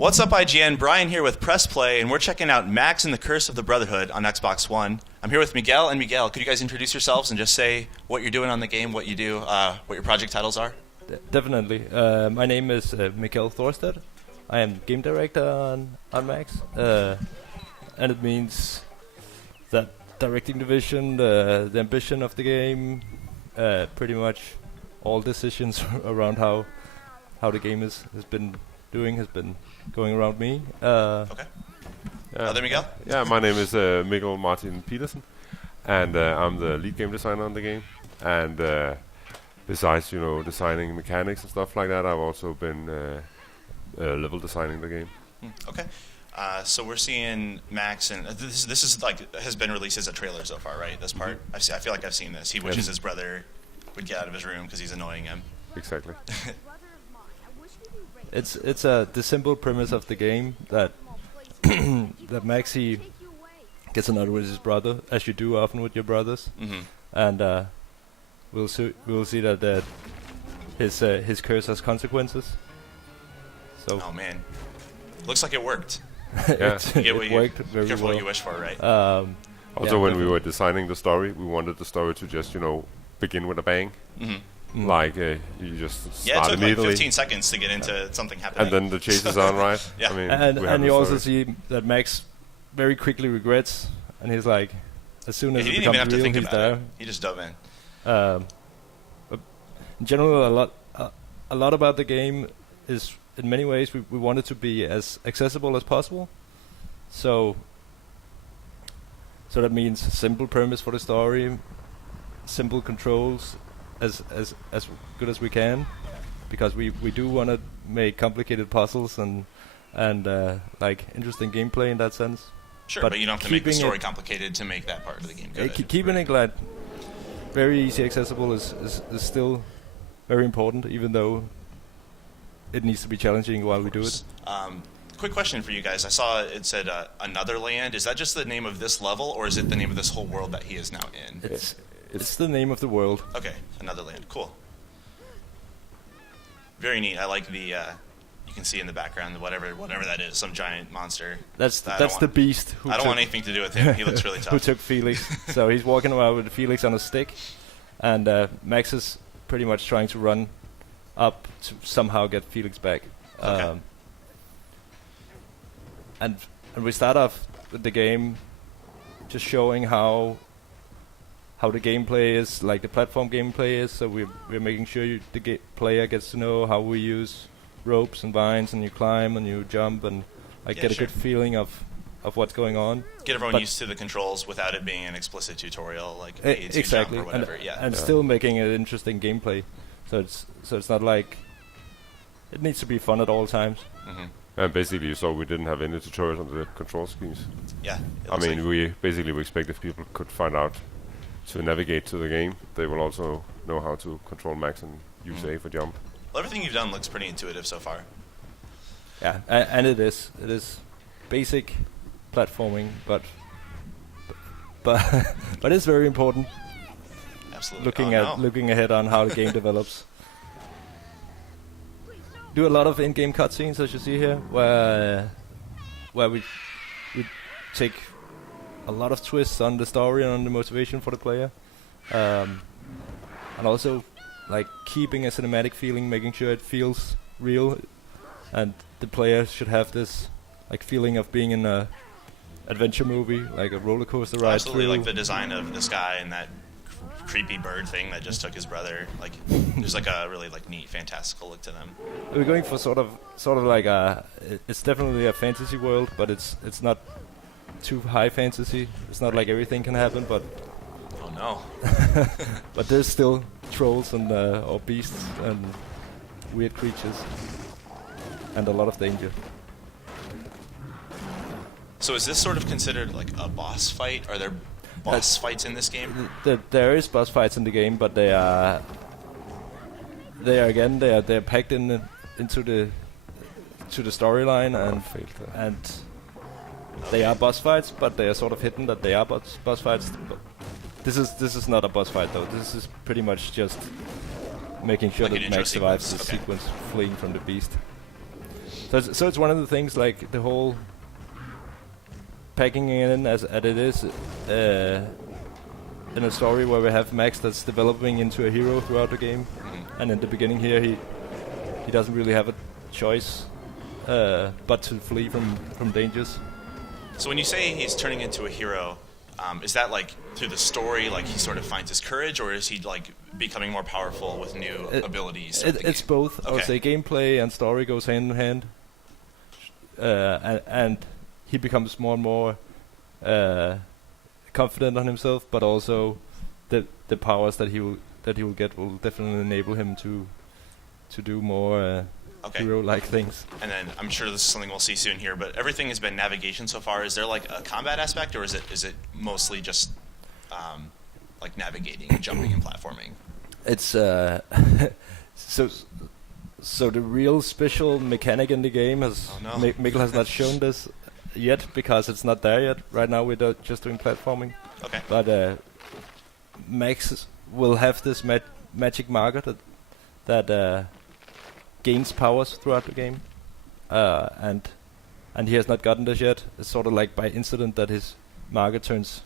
What's up, IGN? Brian here with Press Play, and we're checking out Max and the Curse of the Brotherhood on Xbox One. I'm here with Miguel, and Miguel, could you guys introduce yourselves and just say what you're doing on the game, what you do, what your project titles are? Definitely. My name is Miguel Thorstad. I am game director on Max, and it means that directing the vision, the ambition of the game, pretty much all decisions around how the game has been going around me. Okay. Other Miguel? Yeah, my name is Miguel Martin Petersen, and I'm the lead game designer on the game. And besides, designing mechanics and stuff like that, I've also been level designing the game. Okay. So we're seeing Max, and this is like has been released as a trailer so far, right? This part, I feel like I've seen this. He wishes his brother would get out of his room because he's annoying him. Exactly. It's the simple premise of the game that that Maxi gets annoyed with his brother, as you do often with your brothers, and we'll see that his curse has consequences. So. Oh man, looks like it worked. Yeah, it worked very careful well. what you wish for, right? Also, when we were designing the story, we wanted the story to just begin with a bang. Like you just start it took immediately. like 15 seconds to get into something happening. And then the chase is on, right? Yeah. I mean, and you also see that Max very quickly regrets, and he's like, as soon as he it didn't even have becomes to real, think he's about there. it. He just dove in. But in general, a lot about the game is, in many ways, we want it to be as accessible as possible. So that means simple premise for the story, simple controls, as good as we can, because we do want to make complicated puzzles and like interesting gameplay in that sense. Sure, but you don't have to make the story complicated to make that part of the game good. Keeping it like very easy accessible is still very important, even though it needs to be challenging while we do it. Quick question for you guys. I saw it said Another Land. Is that just the name of this level, or is it the name of this whole world that he is now in? It's the name of the world. Okay, Another Land. Cool. Very neat. I like the you can see in the background whatever that is, some giant monster. That's the beast. I don't want anything to do with him. He looks really tough. Who took Felix? So he's walking around with Felix on a stick, and Max is pretty much trying to run up to somehow get Felix back. Okay. And we start off with the game just showing how the gameplay is, like the platform gameplay is. So we're making sure the player gets to know how we use ropes and vines, and you climb and you jump, and get a good feeling of what's going on. Get everyone used to the controls without it being an explicit tutorial, like exactly, jump or whatever. And still making it interesting gameplay. So it's not like it needs to be fun at all times. And basically, so we didn't have any tutorials on the control schemes. Yeah. I mean, we expect if people could find out to navigate to the game, they will also know how to control Max and use A for jump. Well, everything you've done looks pretty intuitive so far. Yeah, and it is basic platforming, but it's very important. Absolutely. Looking ahead on how the game develops. Do a lot of in-game cutscenes, as you see here, where we take a lot of twists on the story and on the motivation for the player, and also like keeping a cinematic feeling, making sure it feels real, and the player should have this like feeling of being in a adventure movie, like a roller coaster ride. Absolutely, like the design of this guy and that creepy bird thing that just took his brother. Like, there's like a really like neat, fantastical look to them. We're going for sort of like it's definitely a fantasy world, but it's not too high fantasy. It's not like everything can happen, but oh no. But there's still trolls and or beasts and weird creatures and a lot of danger. So is this sort of considered like a boss fight? Are there boss fights in this game? There is boss fights in the game, but they are packed into the storyline, and they are boss fights, but they are sort of hidden that they are boss fights. But this is not a boss fight though. This is pretty much just making sure like that Max survives the sequence fleeing from the beast. So it's one of the things, like the whole packing it in as it is in a story where we have Max that's developing into a hero throughout the game, and in the beginning here he doesn't really have a choice but to flee from dangers. So when you say he's turning into a hero, is that like through the story, like he sort of finds his courage, or is he like becoming more powerful with new abilities? It's both. I would say gameplay and story goes hand in hand, and he becomes more and more confident on himself, but also the powers that he will get will definitely enable him to do more hero-like things. And then I'm sure this is something we'll see soon here, but everything has been navigation so far. Is there like a combat aspect, or is it mostly just like navigating and jumping and platforming? It's so the real special mechanic in the game has Mikkel has not shown this yet because it's not there yet. Right now we're just doing platforming. Okay. But Max will have this magic marker that gains powers throughout the game, and he has not gotten this yet. It's sort of like by incident that his marker turns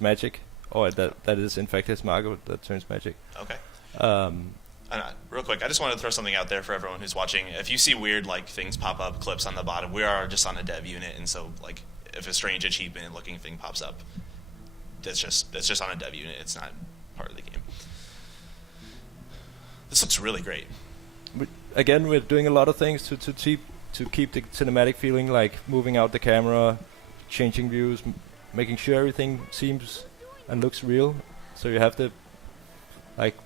magic, or that is in fact his marker that turns magic. Okay. Real quick, I just wanted to throw something out there for everyone who's watching. If you see weird like things pop up, clips on the bottom, we are just on a dev unit, and so like if a strange achievement looking thing pops up, that's just on a dev unit. It's not part of the game. This looks really great. Again, we're doing a lot of things to keep the cinematic feeling, like moving out the camera, changing views, making sure everything seems and looks real. So you have to, like,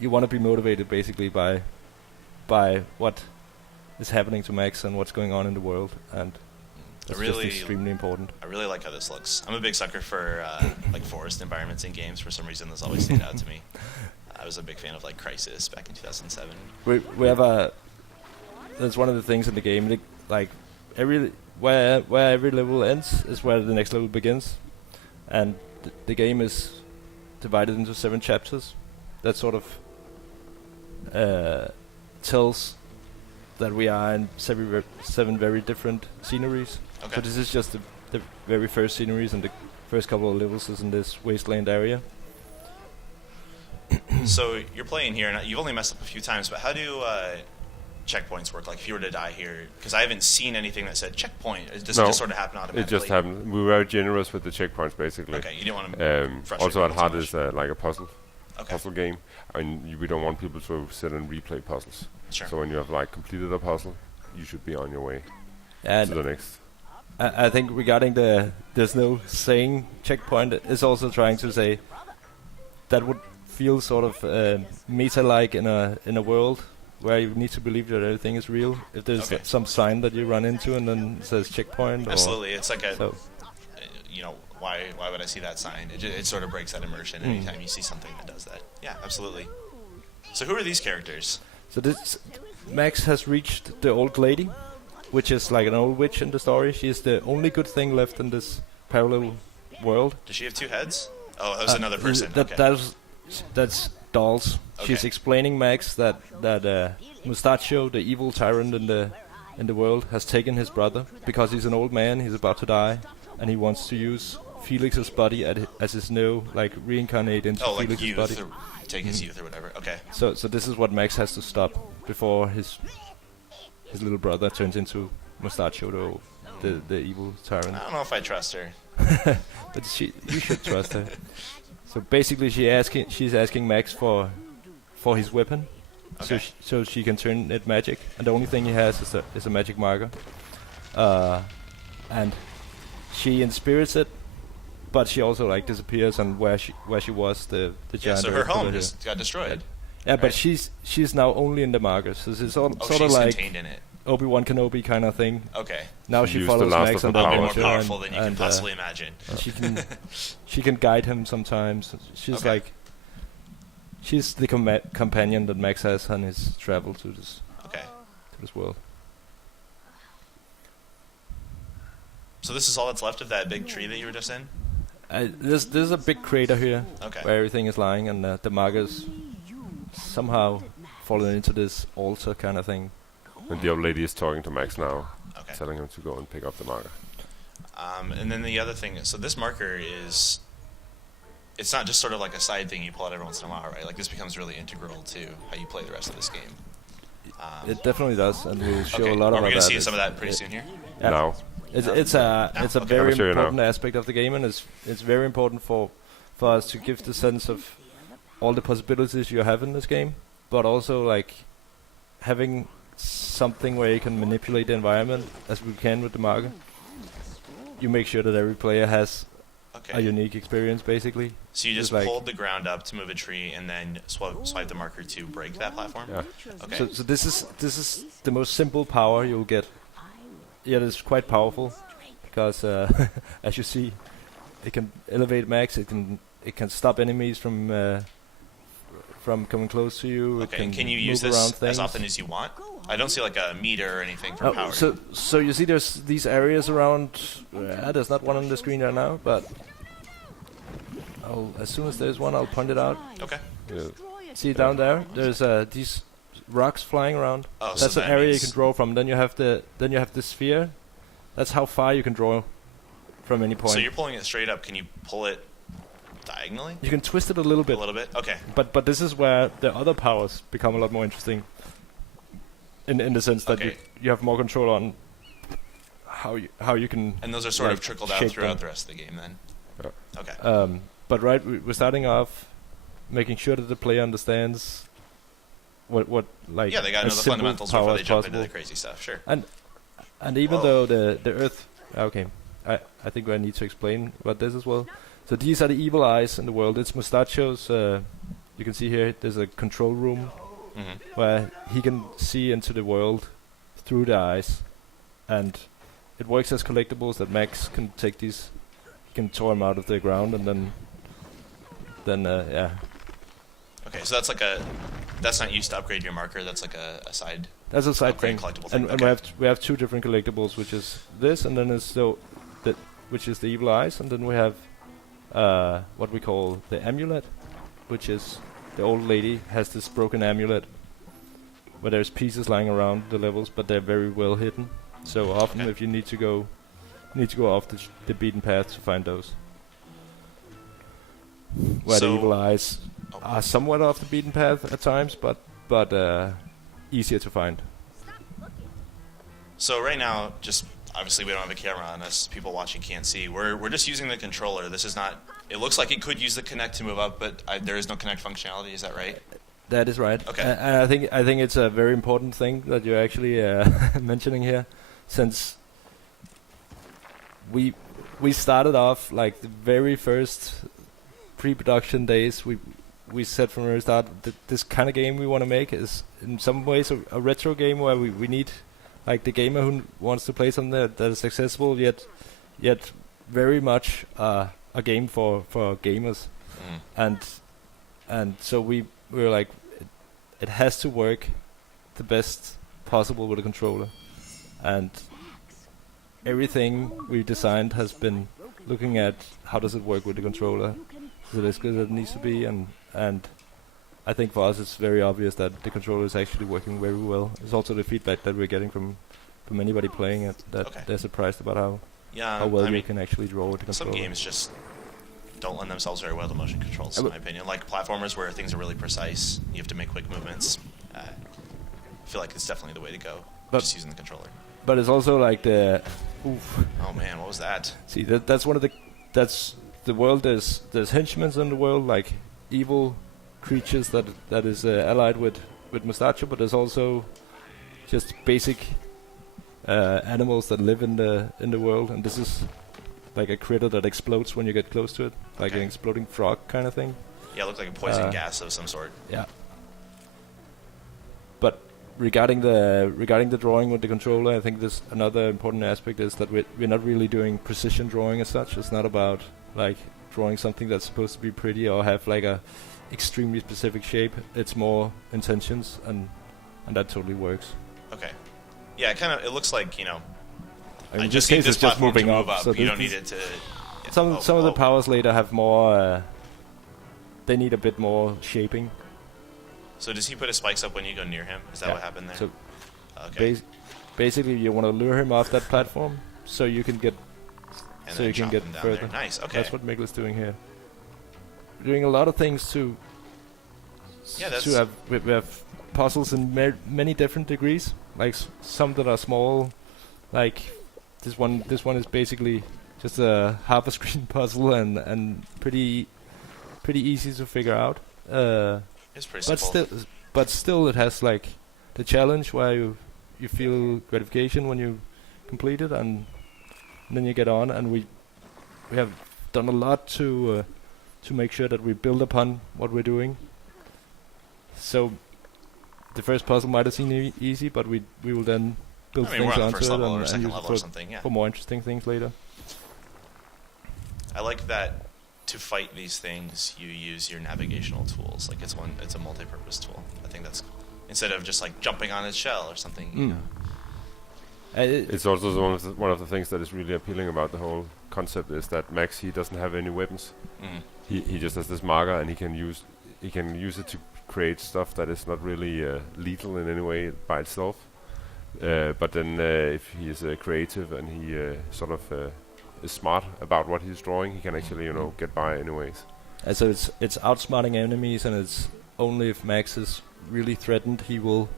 you want to be motivated basically by what is happening to Max and what's going on in the world, and that's just extremely important. I really like how this looks. I'm a big sucker for like forest environments in games. For some reason, this always stayed out to me. I was a big fan of like Crysis back in 2007. We have that's one of the things in the game. Like where every level ends is where the next level begins, and the game is divided into 7 chapters. That sort of tells that we are in 7 very different sceneries. Okay. So this is just the very first sceneries, and the first couple of levels is in this wasteland area. So you're playing here, and you've only messed up a few times, but how do checkpoints work? Like if you were to die here, because I haven't seen anything that said checkpoint. Does it just sort of happen automatically? It just happened. We were very generous with the checkpoints, basically. Okay, you didn't want to frustrate also at people heart too is much. like a puzzle game, and we don't want people to sit and replay puzzles. Sure. So when you have like completed a puzzle, you should be on your way And to the next. I think regarding there's no saying checkpoint is also trying to say that would feel sort of meta-like in a world where you need to believe that everything is real. If there's some sign that you run into and then it says checkpoint. Absolutely, it's like why would I see that sign? It sort of breaks that immersion anytime you see something that does that. Yeah, absolutely. So who are these characters? So this Max has reached the old lady, which is like an old witch in the story. She's the only good thing left in this parallel world. Does she have 2 heads? Oh, that was another person. That's dolls. Okay. She's explaining Max that Mustachio, the evil tyrant in the world, has taken his brother because he's an old man. He's about to die, and he wants to use Felix's body as his reincarnate into Felix's youth, body. or take his youth or whatever. Okay. So this is what Max has to stop before his little brother turns into Mustachio, the evil tyrant. I don't know if I trust her. But you should trust her. So basically, she's asking Max for his weapon, so she can turn it magic. And the only thing he has is a magic marker. And she inspirits it, but she also like disappears. And where she was, the giant. So her home just got destroyed. Yeah, right? But she's now only in the marker. So it's sort of like contained in it. Obi-Wan Kenobi kind of thing. Okay. Now she follows Max and I'll be more powerful than you can possibly imagine. She can guide him sometimes. She's like she's the companion that Max has on his travel to this world. So this is all that's left of that big tree that you were just in? There's a big crater here where everything is lying, and the markers somehow fallen into this altar kind of thing. And the old lady is talking to Max now, Okay. telling him to go and pick up the marker. And then the other thing, so this marker is, it's not just sort of like a side thing you pull out every once in a while, right? Like this becomes really integral to how you play the rest of this game. It definitely does, and we'll show Okay. a lot Are about we going to that. see some of that pretty soon here? Yeah. Now, It's a Okay. very I'll show you now. important aspect of the game, and it's very important for us to give the sense of all the possibilities you have in this game, but also like having something where you can manipulate the environment as we can with the marker. You make sure that every player has a Okay. unique experience, basically. So you just It's like- pulled the ground up to move a tree, and then swipe the marker to break that platform? yeah. Okay. So this is the most simple power you'll get. Yet it's quite powerful because, as you see, it can elevate max. It can stop enemies from coming close to you. Okay, It and can you move use around this things. as often as you want? I don't see like a meter or anything for power. So you see, there's these areas around. There's not one on the screen right now, but as soon as there's one, I'll point it out. Okay. Yeah. See down there? There's these rocks flying around. Oh, so That's an that area you means- can draw from. Then you have the sphere. That's how far you can draw from any point. So you're pulling it straight up. Can you pull it diagonally? You can twist it a little A bit, little bit? Okay. but this is where the other powers become a lot more interesting. In the sense that Okay. you have more control on how you can. And those are sort of like, trickled out shape throughout them. the rest of the game then? Yeah. Okay. But right, we're starting off making sure that the player understands what like Yeah, they got to a know the simple fundamentals power before they as jump into possible. the crazy stuff. Sure. And even Whoa. though the Earth, okay, I think I need to explain about this as well. So these are the evil eyes in the world. It's Mustachio's. You can see here. There's a control room Hmm. where he can see into the world through the eyes, and it works as collectibles that Max can take these, can tore them out of the ground, and then yeah, Okay, so that's not used to upgrade your marker. That's like a side. that's a side Upgrade thing. collectible thing, And okay. we have two different collectibles, which is this, and then it's which is the evil eyes, and then we have what we call the amulet, which is the old lady has this broken amulet where there's pieces lying around the levels, but they're very well hidden. So often, Okay. if you need to go off the beaten path to find those, where So- the evil eyes Oh. are somewhat off the beaten path at times, but easier to find. So right now, just obviously we don't have a camera on us. People watching can't see. We're just using the controller. This is not. It looks like it could use the Kinect to move up, but there is no Kinect functionality. Is that right? That is right. Okay. And I think it's a very important thing that you're actually mentioning here, since we started off like the very first pre-production days. We said from the very start that this kind of game we want to make is in some ways a retro game where we need like the gamer who wants to play something that is accessible yet very much a game for gamers. Mm. And so we were like, it has to work the best possible with a controller, and everything we designed has been looking at how does it work with the controller. Is it as good as it needs to be? And I think for us it's very obvious that the controller is actually working very well. It's also the feedback that we're getting from anybody playing it, that Okay. they're surprised about how Yeah. well I you mean, can actually draw with the some controller. games just don't lend themselves very well to motion controls, in but- my opinion. Like platformers where things are really precise, you have to make quick movements. I feel like it's definitely the way to go. But- Just using the controller. But it's also like the oof. Oh man, what was that? See, that's one of that's the world. There's henchmen in the world, like evil creatures that is allied with Mustachio, but there's also just basic animals that live in the world, and this is like a critter that explodes when you get close to it, like Okay. an exploding frog kind of thing. Yeah, it looked like a poison Uh, gas of some sort. Yeah. But regarding the drawing with the controller, I think this another important aspect is that we're not really doing precision drawing as such. It's not about like drawing something that's supposed to be pretty or have like a extremely specific shape. It's more intentions, and that totally works. Okay. Yeah, it looks like, In I this just need case, this it's just platform to moving move up. So You don't this- need it to. Yeah. Some of the Oh. powers later have more. They need a bit more shaping. So does he put his spikes up when you go near him? Is that Yeah. what happened there? So Okay. Basically, you want to lure him off that platform so you can get And so then you can chop get him down further. there. Nice. Okay. That's what Mikkel is doing here. We're doing a lot of things to Yeah, that's. to have we have puzzles in many different degrees. Like some that are small, like this one. This one is basically just a half a screen puzzle and pretty easy to figure out. It's pretty simple. But still, it has like the challenge where you feel gratification when you complete it, and then you get on. And we have done a lot to make sure that we build upon what we're doing. So the first puzzle might have seemed easy, but we will then build I mean, we're things on the onto first it level and or second use it level or something. Yeah. for more interesting things later. I like that to fight these things, you use your navigational tools. Like it's a multi-purpose tool. I think that's instead of just like jumping on its shell or something. You know. It's also one of the things that is really appealing about the whole concept is that Max, he doesn't have any weapons. He just has this marker, and he can use it to create stuff that is not really lethal in any way by itself. But then if he is creative and he sort of is smart about what he's drawing, he can actually get by anyways. And so it's outsmarting enemies, and it's only if Max is really threatened he will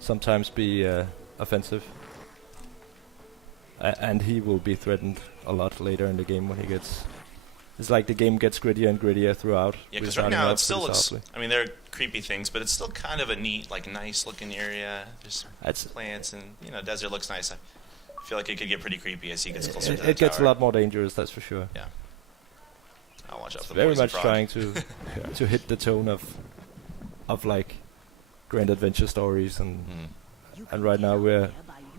sometimes be offensive. And he will be threatened a lot later in the game when he gets. It's like the game gets grittier and grittier throughout. Yeah, because right now it still looks. I mean, there are creepy things, but it's still kind of a neat, like, nice-looking area. There's plants and desert looks nice. I feel like it could get pretty creepy as he gets closer to the It gets a tower. lot more dangerous, that's for sure. Yeah. I'll watch out It's for the very poison much frog. trying to hit the tone of like grand adventure stories, and right now we're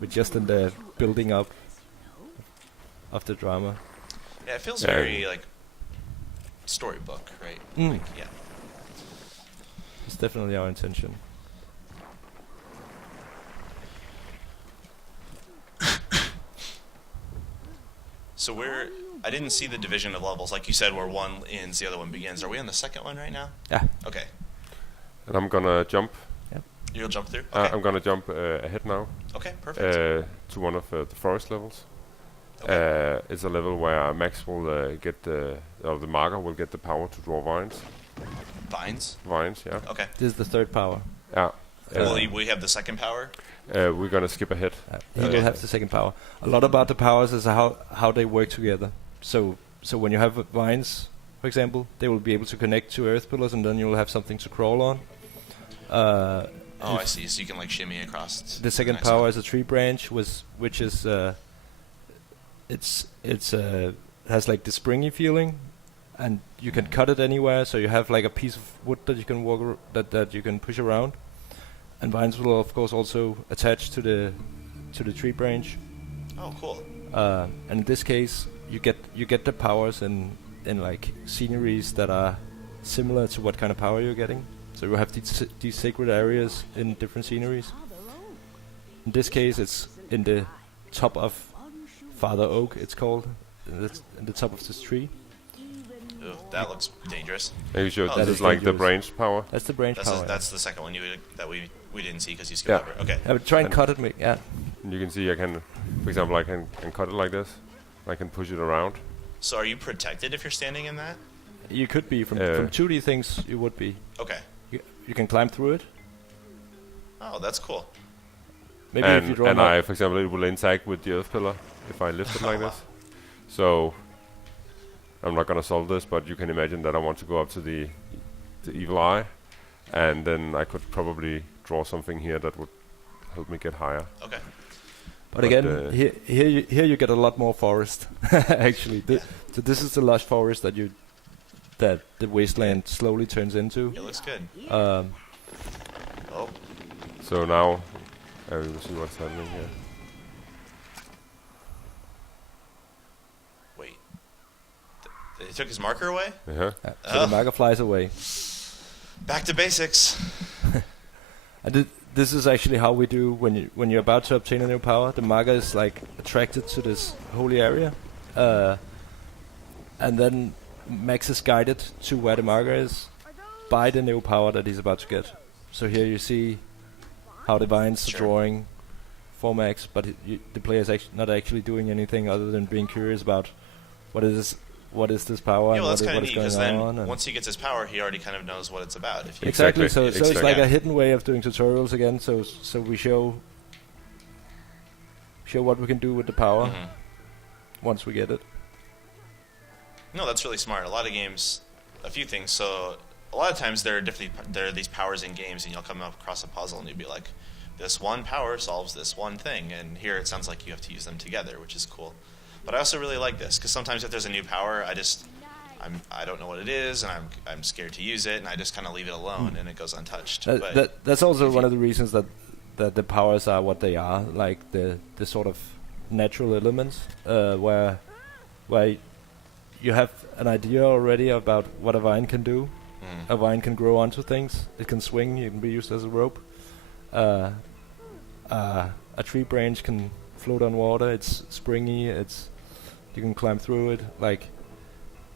just in the building up of the drama. Yeah, it feels very like storybook, right? Like, yeah. It's definitely our intention. So I didn't see the division of levels. Like you said, where one ends, the other one begins. Are we on the second one right now? Yeah. Okay. And I'm gonna jump. You'll jump through? Okay. I'm gonna jump ahead now. Okay, perfect. To one of the forest levels. Okay. It's a level where Max will get the marker will get the power to draw vines. Vines? Vines, yeah. Okay. This is the third power. Yeah. Will we have the second power? We're gonna skip ahead. He will have the second power. A lot about the powers is how they work together. So when you have vines, for example, they will be able to connect to earth pillars, and then you will have something to crawl on. I see. So you can like shimmy across. The second power is a tree branch, which is has like the springy feeling, and you can cut it anywhere. So you have like a piece of wood that you can that you can push around, and vines will of course also attach to the tree branch. Oh, cool. And in this case, you get the powers in like sceneries that are similar to what kind of power you're getting. So you have these sacred areas in different sceneries. In this case, it's in the top of Father Oak, it's called. In the top of this tree. Ooh, that looks dangerous. Are you sure Oh, this that is is like the dangerous. branch power? That's the branch power. That's the second one that we didn't see because you skipped over. Okay. I would try and cut it. Yeah. You can see I can, for example, I can cut it like this. I can push it around. So are you protected if you're standing in that? You could be from 2D things. You would be. Okay. You can climb through it. Oh, that's cool. Maybe if you draw. And I, for example, it will interact with the earth pillar if I lift it like this. So I'm not gonna solve this, but you can imagine that I want to go up to the evil eye, and then I could probably draw something here that would help me get higher. Okay. But again, here you get a lot more forest. Actually, so this is the lush forest that the wasteland slowly turns into. It looks good. Oh. So now I will see what's happening here. Wait. They took his marker away? Uh-huh. So the marker flies away. Back to basics. And this is actually how we do when you're about to obtain a new power. The marker is like attracted to this holy area, and then Max is guided to where the marker is by the new power that he's about to get. So here you see how the vines are drawing 4 max, but the player is not actually doing anything other than being curious about what is this power Yeah, well, that's and kind what of is neat, going because then on. once he gets his power, he already kind of knows what it's about. If you Exactly. So it's like Yeah. a hidden way of doing tutorials again. So we show what we can do with the power Mhm. once we get it. No, that's really smart. A lot of games, a few things. So a lot of times there are these powers in games, and you'll come across a puzzle, and you'll be like, this one power solves this one thing, and here it sounds like you have to use them together, which is cool. But I also really like this, because sometimes if there's a new power, I don't know what it is, and I'm scared to use it, and I just kind of leave it alone, and it goes untouched. That's also one of the reasons that the powers are what they are, like the sort of natural elements, where you have an idea already about what a vine can do. A vine can grow onto things. It can swing. It can be used as a rope. A tree branch can float on water. It's springy. You can climb through it. Like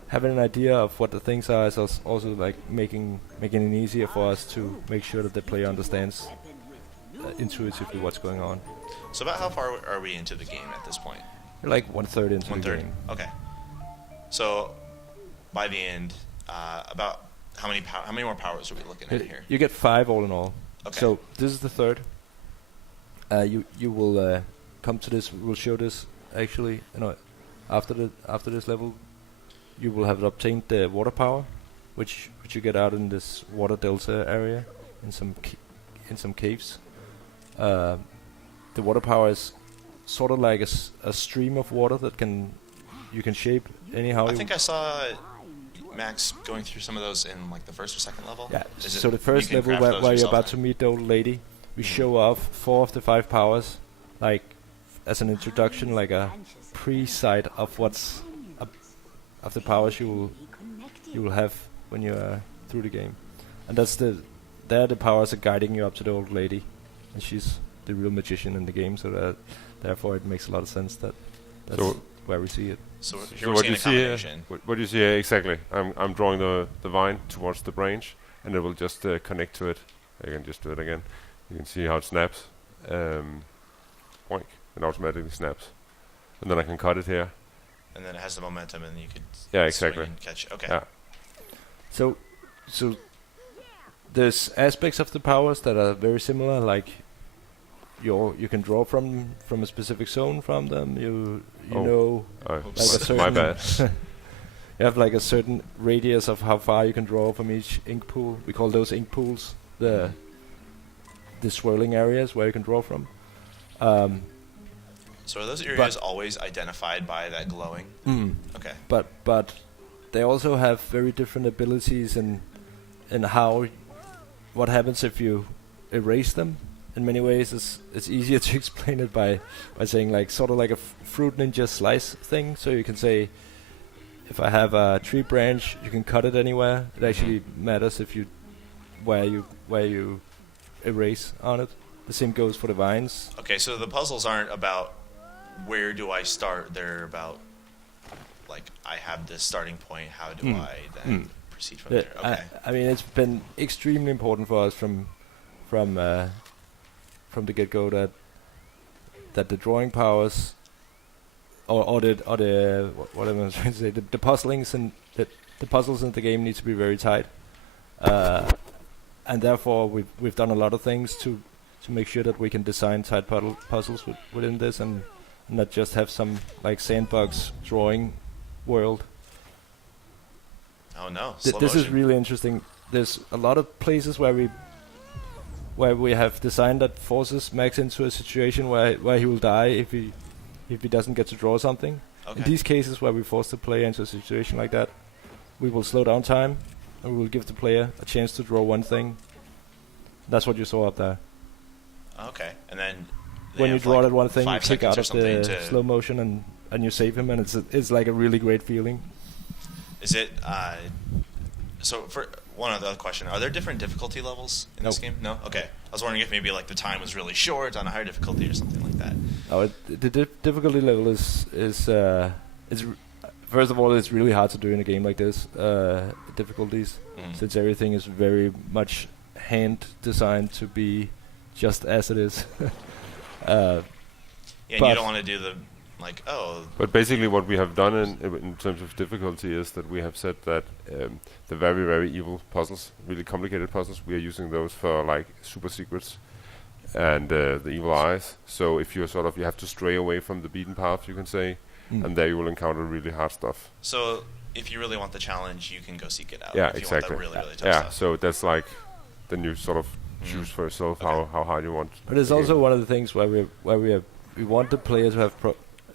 having an idea of what the things are is also like making it easier for us to make sure that the player understands intuitively what's going on. So about how far are we into the game at this point? You're like 1/3 into the game. Okay. So by the end, about how many more powers are we looking at here? You get 5 all in all. Okay. So this is the 3rd. You will come to this. We'll show this actually. After this level, you will have obtained the water power, which you get out in this water delta area in some caves. The water power is sort of like a stream of water that you can shape anyhow. I think I saw Max going through some of those in like the first or second level. Yeah. So the first level where you're about to meet the old lady, we show off 4 of the 5 powers, like as an introduction, like a pre-sight of what's of the powers you will have when you're through the game, and the powers are guiding you up to the old lady, and she's the real magician in the game. So therefore it makes a lot of sense that's where we see it. So what you see here, what you see here exactly? I'm drawing the vine towards the branch, and it will just connect to it. I can just do it again. You can see how it snaps. Boink! It automatically snaps, and then I can cut it here. And then it has the momentum, and you could exactly swing and catch. Okay. Yeah. So there's aspects of the powers that are very similar, like you can draw from a specific zone from them. Like a certain my bad. You have like a certain radius of how far you can draw from each ink pool. We call those ink pools the swirling areas where you can draw from. So are those areas always identified by that glowing? Okay. But they also have very different abilities in what happens if you erase them. In many ways, it's easier to explain it by saying like sort of like a fruit ninja slice thing. So you can say, if I have a tree branch, you can cut it anywhere. It actually matters where you erase on it. The same goes for the vines. Okay, so the puzzles aren't about where do I start. They're about like I have this starting point. How do I then proceed from there? Okay. I mean, it's been extremely important for us from the get-go that the drawing powers or the what am I trying to say, the puzzlings and the puzzles in the game need to be very tight, and therefore we've done a lot of things to make sure that we can design tight puzzles within this and not just have some like sandbox drawing world. Oh no! This is really interesting. There's a lot of places where we have designed that forces Max into a situation where he will die if he doesn't get to draw something. Okay. In these cases where we force the player into a situation like that, we will slow down time and we will give the player a chance to draw one thing. That's what you saw up there. Okay, and then when you draw that one thing, you 5 click out seconds of or the something slow motion and you save him, and it's like a really great feeling. Is it so? For one other question, are there different difficulty levels in this game? No. Okay, I was wondering if maybe like the time was really short on a higher difficulty or something like that. Oh, the difficulty level is first of all, it's really hard to do in a game like this. Difficulties, since everything is very much hand designed to be just as it is. Yeah, and you don't want to do the like, oh. But basically, what we have done in terms of difficulty is that we have said that the very, very evil puzzles, really complicated puzzles, we are using those for like super secrets and the evil eyes. So if you're sort of, you have to stray away from the beaten path, you can say, and there you will encounter really hard stuff. So if you really want the challenge, you can go seek it out. Yeah, if exactly. You want that really tough stuff. So that's like, then you sort of choose for yourself how hard you want. But it's also one of the things where we want the player to have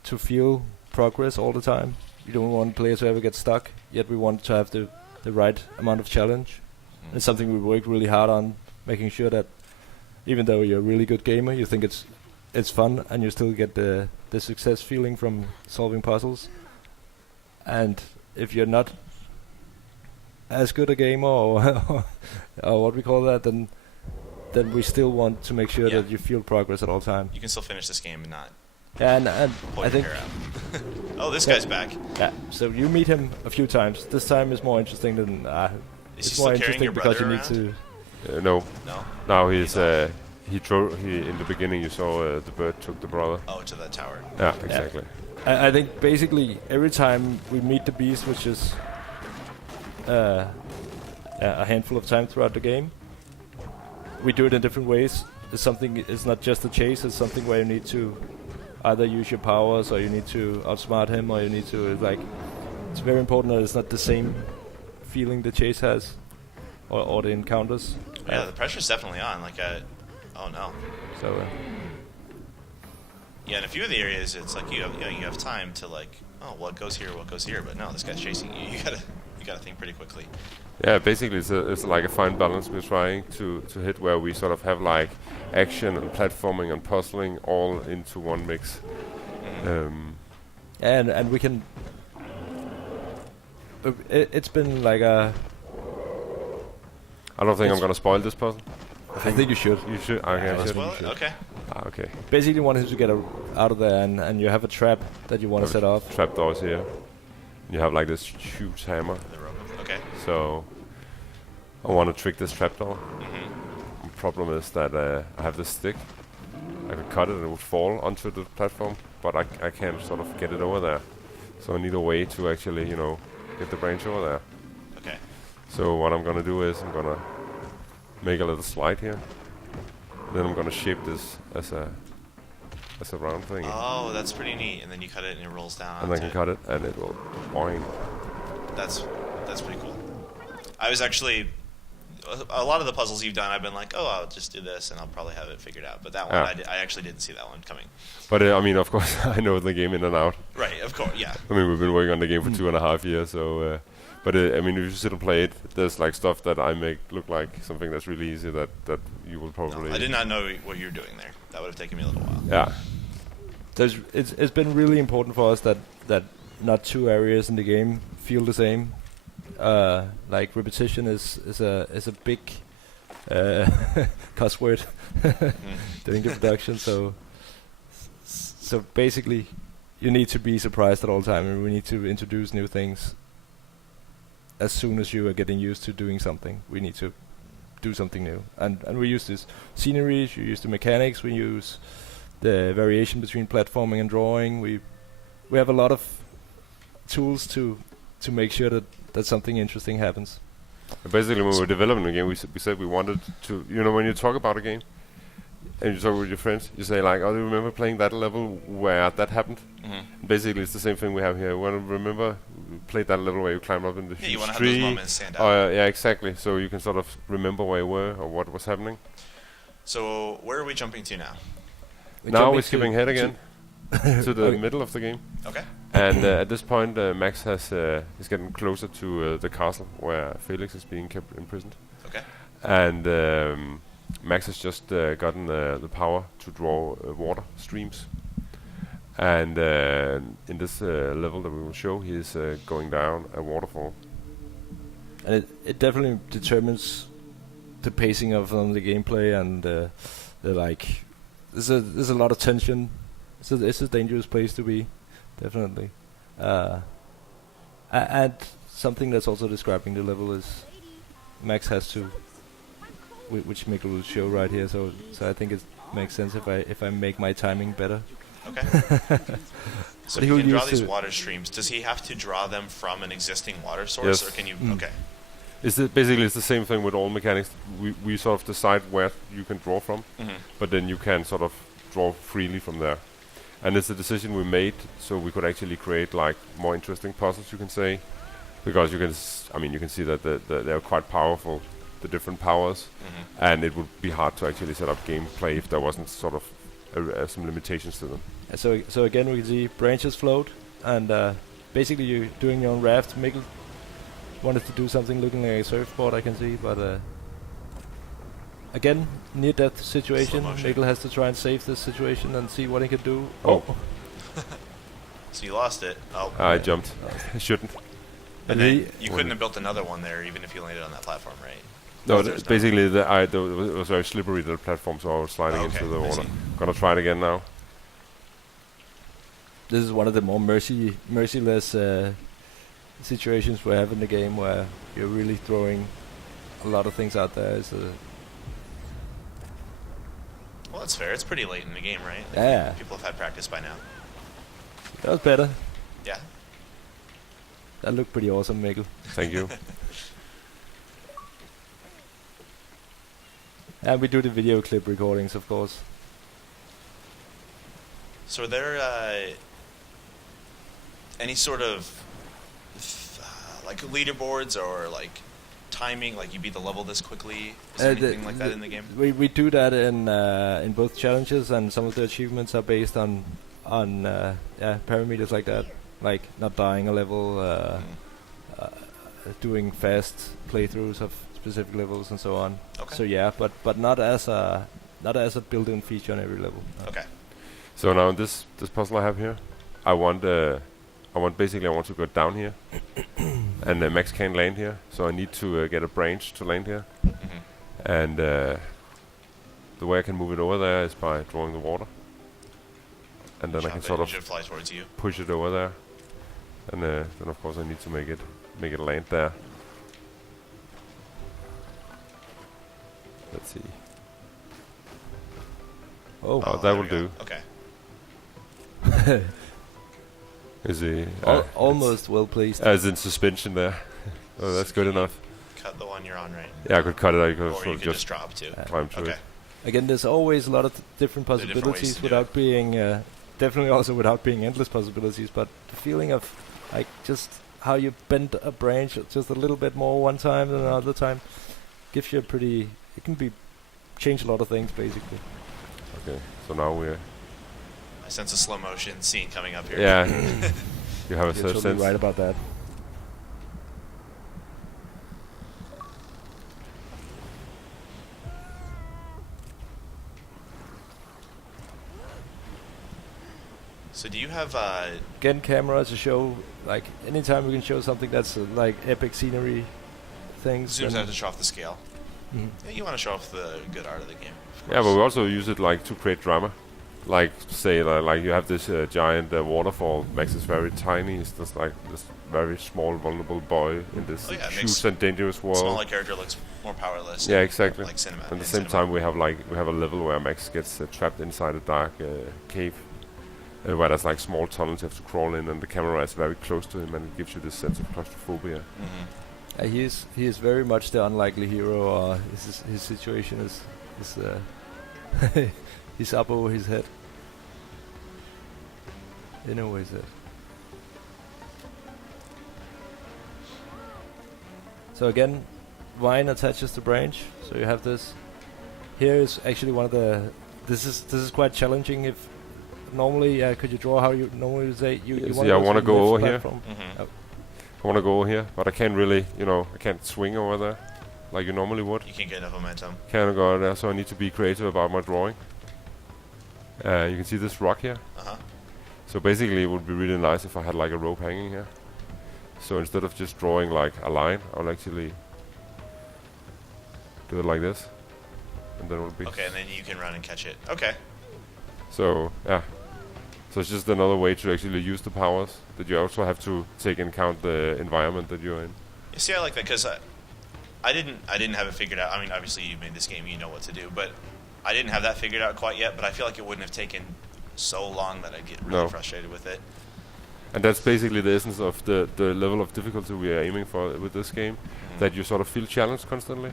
to feel progress all the time. We don't want players to ever get stuck, yet we want to have the right amount of challenge. It's something we worked really hard on, making sure that even though you're a really good gamer, you think it's fun and you still get the success feeling from solving puzzles. And if you're not as good a gamer or or what we call that, then we still want to make sure that you feel progress at all time. You can still finish this game and not. And I think. Oh, this guy's back. Yeah. So you meet him a few times. This time is more interesting than. Is it's he more still carrying interesting your because brother you need around? to. No. No. Now he's in the beginning you saw the bird took the brother. Oh, to that tower. Yeah, exactly. I think basically every time we meet the beast, which is a handful of times throughout the game, we do it in different ways. It's not just a chase. It's something where you need to either use your powers, or you need to outsmart him, or you need to It's very important that it's not the same feeling the chase has, or the encounters. Yeah, the pressure's definitely on. Oh no. So. Yeah, in a few of the areas, it's like you have time to what goes here, but no, this guy's chasing you. You gotta think pretty quickly. Yeah, basically it's like a fine balance we're trying to hit, where we sort of have like action and platforming and puzzling all into one mix. And we can. It's been like a. I don't think I'm gonna spoil this puzzle. I think you should. You should. Okay. Spoil it? Okay. Okay. Basically, want him to get out of there, and you have a trap that you want to set off. Trapdoors here. You have like this huge hammer. The rope. Okay. So I want to trick this trapdoor. The problem is that I have this stick. I could cut it and it would fall onto the platform, but I can't sort of get it over there. So I need a way to actually, get the branch over there. Okay. So what I'm gonna do is I'm gonna make a little slide here. Then I'm gonna shape this as a round thing. Oh, that's pretty neat. And then you cut it and it rolls down. And I can cut it and it will boing. That's pretty cool. I was actually a lot of the puzzles you've done, I've been like, oh, I'll just do this and I'll probably have it figured out. But that one, I actually didn't see that one coming. But I mean, of course, I know the game in and out. Right, of course, yeah. I mean, we've been working on the game for 2.5 years, so. But I mean, if you sit and play it, there's like stuff that I make look like something that's really easy that you will probably. No, I did not know what you're doing there. That would have taken me a little while. Yeah. It's been really important for us that not two areas in the game feel the same. Like repetition is a big cuss word during the production. So basically, you need to be surprised at all time, and we need to introduce new things. As soon as you are getting used to doing something, we need to do something new. And we use this scenery, we use the mechanics, we use the variation between platforming and drawing. We have a lot of tools to make sure that something interesting happens. Basically, when we were developing the game, we said we wanted to, when you talk about a game and you talk with your friends, you say like, oh, do you remember playing that level where that happened? Mm-hmm. Basically, it's the same thing we have here. We remember we played that level where you climbed up in the huge tree. You want to have those moments stand out. Yeah, exactly. So you can sort of remember where you were or what was happening. So where are we jumping to now? Now we're skipping ahead again to the middle of the game. Okay. And at this point, Max is getting closer to the castle where Felix is being kept imprisoned. Okay. And Max has just gotten the power to draw water streams. And in this level that we will show, he is going down a waterfall. And it definitely determines the pacing of the gameplay, and there's a lot of tension. It's a dangerous place to be, definitely. And something that's also describing the level is Max has to, which Mikkel will show right here. So I think makes sense if I make my timing better. Okay. So But he can draw use these the- water streams. Does he have to draw them from an existing water source, Yes. or can you? Mm. Okay. Basically it's the same thing with all mechanics. We sort of decide where you can draw from, but then you can sort of draw freely from there. And it's a decision we made so we could actually create like more interesting puzzles, you can say, because you can you can see that they're quite powerful, the different powers, and it would be hard to actually set up gameplay if there wasn't sort of some limitations to them. So again, we can see branches float, and basically you're doing your own raft. Mikkel wanted to do something looking like a surfboard, I can see, but again, near-death situation. Slow motion. Mikkel has to try and save this situation and see what he can do. Oh. So you lost it. Oh. I jumped. I shouldn't. And And then he- you couldn't have built another one there, even if you landed on that platform, right? No, There's no- basically it was very slippery, the platform, so I was sliding Okay, into the I water. see. Gonna try it again now. This is one of the more merciless situations we have in the game, where you're really throwing a lot of things out there. Well, that's fair. It's pretty late in the game, right? Yeah. People have had practice by now. That was better. Yeah. That looked pretty awesome, Mikkel. Thank you. And we do the video clip recordings, of course. So are there any sort of like leaderboards or like timing, like you beat the level this quickly? Is there anything like that in the game? We do that in both challenges, and some of the achievements are based on parameters like that, like not dying a level, doing fast playthroughs of specific levels and so on. Okay. So yeah, but not as a built-in feature on every level. Okay. So now this puzzle I have here, I want to go down here, and Max can't land here, so I need to get a branch to land here, and the way I can move it over there is by drawing the water, and then I can sort it of should fly towards you. push it over there, and then of course I need to make it land there. Let's see. Oh, that there will we go. do. Okay. Is he almost well placed. as in suspension there? Oh, that's good enough. Cut the one you're on, right? Yeah, I could cut it. I could Or sort you of could just just drop too. climb through Okay. it. Again, there's always a lot of different There are different ways possibilities to do without being definitely also without being endless possibilities. But the feeling of like just how you bend a branch just a little bit more one time than another time gives you a pretty. It can be change a lot of things basically. Okay, so now we're I sense a slow motion scene coming up here. yeah. You have a You're sense. totally right about that. So do you have Again, camera to show like anytime we can show something that's like epic scenery things. zooms then- out to show off the scale? Mhm. Yeah, you want to show off the good art of the game. Of Yeah, but course. we also use it like to create drama. Like say like you have this giant waterfall. Max is very tiny. He's just like this very small, vulnerable boy in this Oh, yeah, it huge makes and dangerous world. Smaller character looks more powerless. Yeah, and, exactly. Like cinema. At the in same cinema. time, we have a level where Max gets trapped inside a dark cave, where there's like small tunnels you have to crawl in, and the camera is very close to him, and it gives you this sense of claustrophobia. Mhm. He is very much the unlikely hero. His situation is he's up over his head. In a way, that. So again, vine attaches the branch. So you have this. Here is actually one of the. This is quite challenging. If normally, could you draw how you normally would say you? Yes, You wanna yeah, I to wanna the go left over here. platform? Mhm. I want to go over here, but I can't really, I can't swing over there like you normally would. You can get enough momentum. Can't go over there, so I need to be creative about my drawing. You can see this rock here. Uh huh. So basically, it would be really nice if I had like a rope hanging here. So instead of just drawing like a line, I'll actually do it like this, and then it would be. Okay, and then you can run and catch it. Okay. So yeah, so it's just another way to actually use the powers. That you also have to take into account the environment that you're in. You see, I like that because I didn't have it figured out. I mean, obviously you made this game, you know what to do, but I didn't have that figured out quite yet, but I feel like it wouldn't have taken so long that I'd get really frustrated with it. And that's basically the essence of the level of difficulty we are aiming for with this game, that you sort of feel challenged constantly,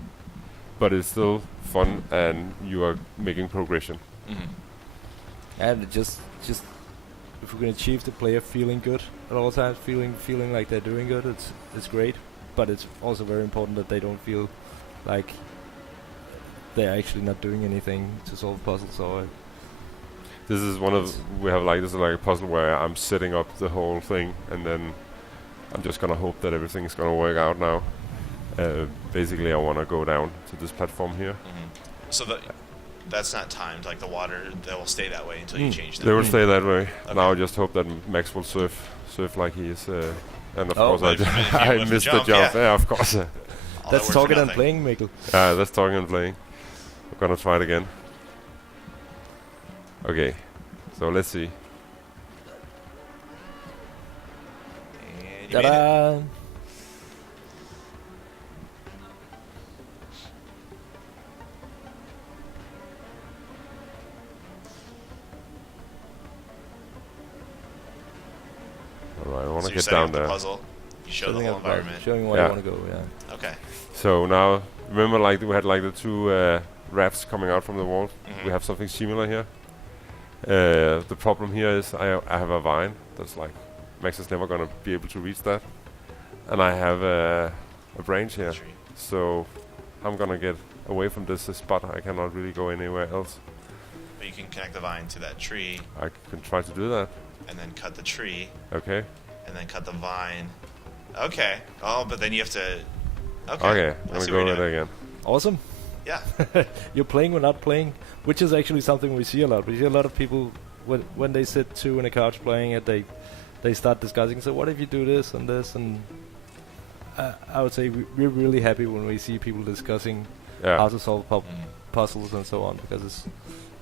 but it's still fun and you are making progression. And just if we can achieve the player feeling good at all times, feeling like they're doing good, it's great. But it's also very important that they don't feel like they're actually not doing anything to solve puzzles. Or this is one of this is like a puzzle where I'm setting up the whole thing, and then I'm just gonna hope that everything's gonna work out now. Basically, I want to go down to this platform here. So that's not timed. Like the water, they will stay that way until you change them. They will stay that way. Okay. Now I just hope that Max will surf like he is. And of course I missed the jump. Yeah, of course. That's talking and playing, Mikkel. That's talking and playing. We're gonna try it again. Okay, so let's see. And you made it. Alright, I want to So get down there. The puzzle. You show the whole environment. Showing where you want to go, yeah. Okay. So now, remember like we had like the two rafts coming out from the wall? We have something similar here. The problem here is I have a vine that's like, Max is never going to be able to reach that. And I have a branch here. So I'm going to get away from this spot. I cannot really go anywhere else. But you can connect the vine to that tree. I can try to do that. And then cut the tree. Okay. And then cut the vine. Okay. Oh, but then you have to... Okay, I'm going to go with it again. Awesome. Yeah. You're playing, we're not playing, which is actually something we see a lot. We see a lot of people, when they sit two in a couch playing it, they start discussing, so what if you do this and this? And I would say we're really happy when we see people discussing how to solve puzzles and so on, because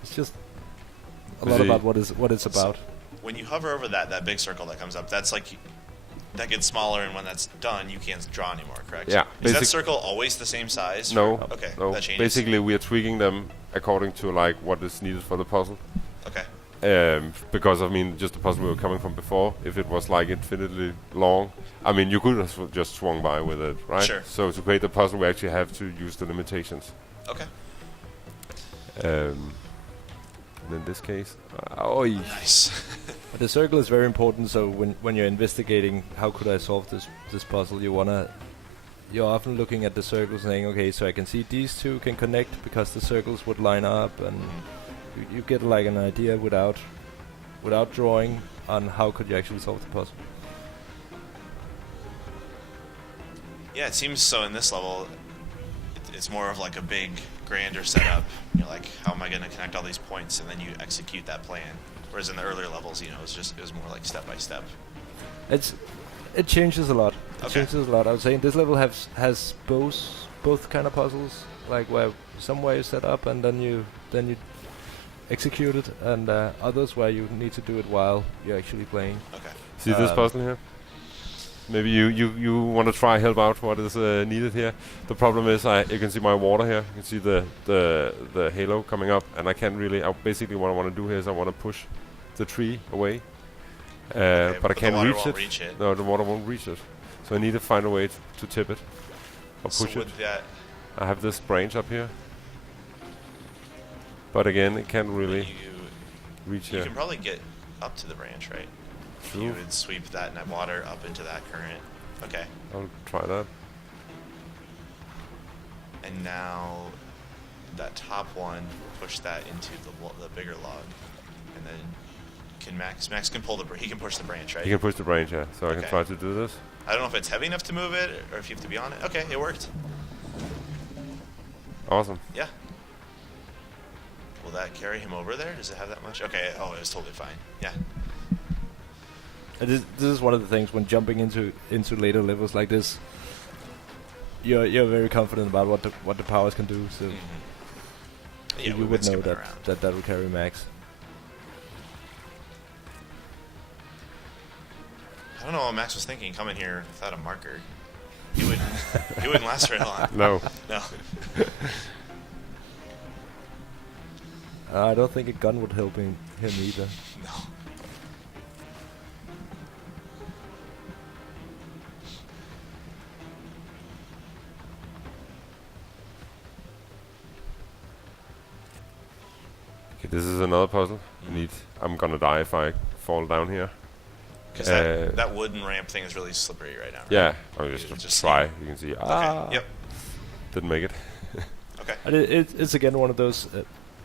it's just a lot about what it's about. When you hover over that big circle that comes up, that's like... That gets smaller, and when that's done, you can't draw anymore, correct? Yeah. Is that circle always the same size? No. Okay, no. that changes. Basically, we are tweaking them according to like what is needed for the puzzle. Okay. Because, I mean, just the puzzle we were coming from before, if it was like infinitely long, I mean, you could have just swung by with it, right? Sure. So to create the puzzle, we actually have to use the limitations. Okay. And in this case, nice. But the circle is very important. So when you're investigating how could I solve this puzzle, you're often looking at the circle, saying, okay, so I can see these two can connect because the circles would line up, and you get like an idea without drawing on how could you actually solve the puzzle. Yeah, it seems so in this level. It's more of like a big, grander setup. You're like, how am I going to connect all these points, and then you execute that plan. Whereas in the earlier levels, it was more like step by step. It changes a lot. It changes a lot. I would say this level has both kind of puzzles, like where somewhere you set up and then you execute it, and others where you need to do it while you're actually playing. Okay. See this puzzle here? Maybe you want to try help out what is needed here. The problem is you can see my water here. You can see the halo coming up, and I can't really. Basically, what I want to do here is I want to push the tree away, but I can't reach it. No, the water won't reach it. So I need to find a way to tip it or push it. I have this branch up here, but again, it can't really reach here. You can probably get up to the branch, right? True. You would sweep that water up into that current. Okay. I'll try that. And now that top one, push that into the bigger log, and then Max can pull he can push the branch, right? He can push the branch, yeah. So I can try to do this. I don't know if it's heavy enough to move it, or if you have to be on it. Okay, it worked. Awesome. Yeah. Will that carry him over there? Does it have that much? Okay. Oh, it was totally fine. Yeah. This is one of the things when jumping into later levels like this. You're very confident about what the powers can do, so yeah, you would know that will carry Max. I don't know what Max was thinking coming here without a marker. He wouldn't last very long. No. No. I don't think a gun would help him either. No. Okay, this is another puzzle. I'm gonna die if I fall down here. Because that wooden ramp thing is really slippery right now. Right? Yeah, I'll just try. You can see. Okay. Yep. Didn't make it. Okay. And it's again one of those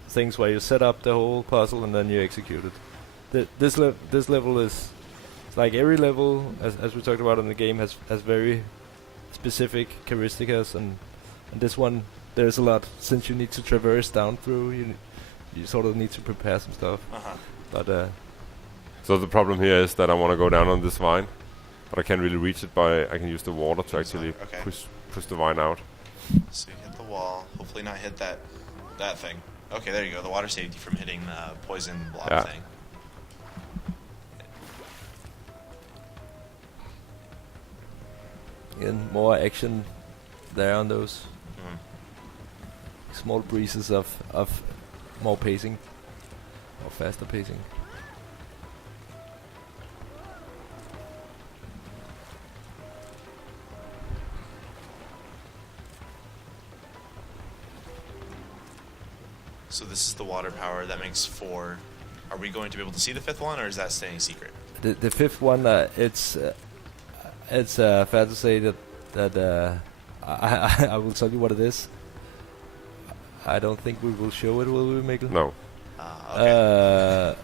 things where you set up the whole puzzle and then you execute it. This level is like every level, as we talked about in the game, has very specific characteristics, and this one there's a lot, since you need to traverse down through. You sort of need to prepare some stuff. But so the problem here is that I want to go down on this vine, but I can't really reach it I can use the water to actually push the vine out. So you hit the wall. Hopefully not hit that thing. Okay, there you go. The water saved you from hitting the poison blob thing. And more action there on those small breezes of more pacing, or faster pacing. So this is the water power. That makes 4. Are we going to be able to see the 5th one, or is that staying secret? The 5th one, it's fair to say that I will tell you what it is. I don't think we will show it, will we, Mikkel? No. Okay.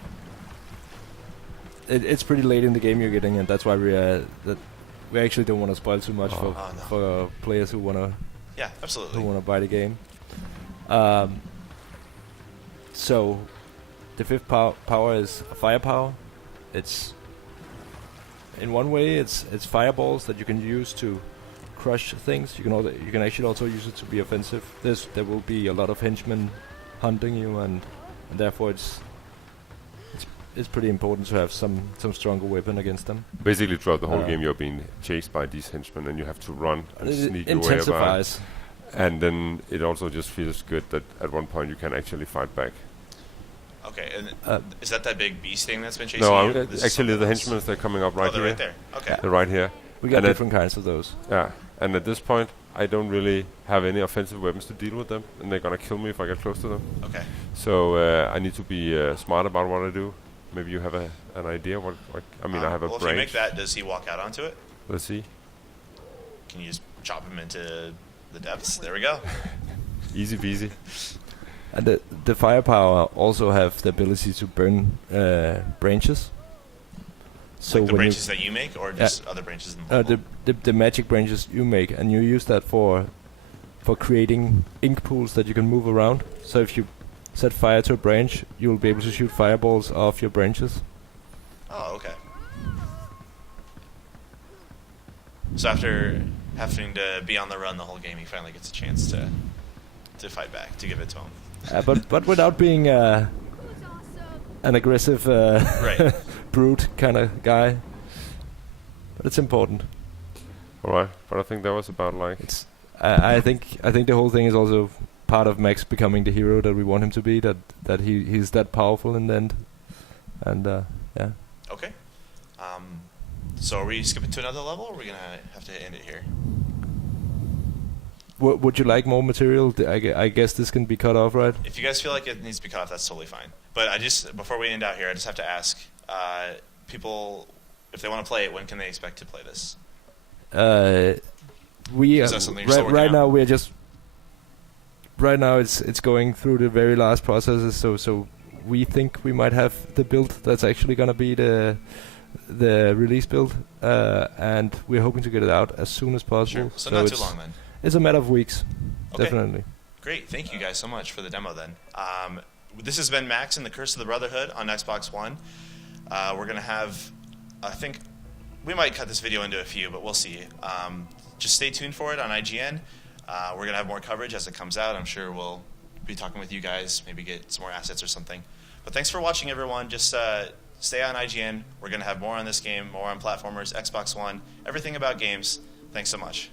It's pretty late in the game you're getting, and that's why we actually don't want to spoil too much for players who wanna buy the game. So the 5th power is firepower. It's in one way it's fireballs that you can use to crush things. You can actually also use it to be offensive. There will be a lot of henchmen hunting you, and therefore it's pretty important to have some stronger weapon against them. Basically, throughout the whole game, you're being chased by these henchmen, and you have to run and sneak your way about. Intensifies. And then it also just feels good that at one point you can actually fight back. Okay, and is that big beast thing that's been chasing no, you? actually the henchmen, they're coming up right they're here. right there. Okay. They're right here. We got different kinds of those. Yeah, and at this point, I don't really have any offensive weapons to deal with them, and they're gonna kill me if I get close to them. Okay. So I need to be smart about what I do. Maybe you have an idea what I mean, I have a branch. If you make that, does he walk out onto it? Let's see. Can you just chop him into the depths? There we go. Easy peasy. And the firepower also have the ability to burn branches. So like the branches that you make, or just other branches in the level? The magic branches you make, and you use that for creating ink pools that you can move around. So if you set fire to a branch, you will be able to shoot fireballs off your branches. Oh, okay. So after having to be on the run the whole game, he finally gets a chance to fight back, to give it to him. But without being an aggressive brute kind of guy. But it's important. Alright, but I think that was about like... I think the whole thing is also part of Max becoming the hero that we want him to be, that he's that powerful in the end. And yeah. Okay. So are we skipping to another level, or are we going to have to end it here? Would you like more material? I guess this can be cut off, right? If you guys feel like it needs to be cut off, that's totally fine. But before we end out here, I just have to ask people, if they want to play it, when can they expect to play this? Is that something you're still working out? Right now it's going through the very last processes, so we think we might have the build that's actually gonna be the release build, and we're hoping to get it out as soon as possible. Sure. So not too long then. It's a matter of weeks, okay. Definitely. Great, thank you guys so much for the demo then. This has been Max and the Curse of the Brotherhood on Xbox One. We're gonna have, I think, we might cut this video into a few, but we'll see. Just stay tuned for it on IGN. We're going to have more coverage as it comes out. I'm sure we'll be talking with you guys, maybe get some more assets or something. But thanks for watching, everyone. Just stay on IGN. We're going to have more on this game, more on platformers, Xbox One, everything about games. Thanks so much.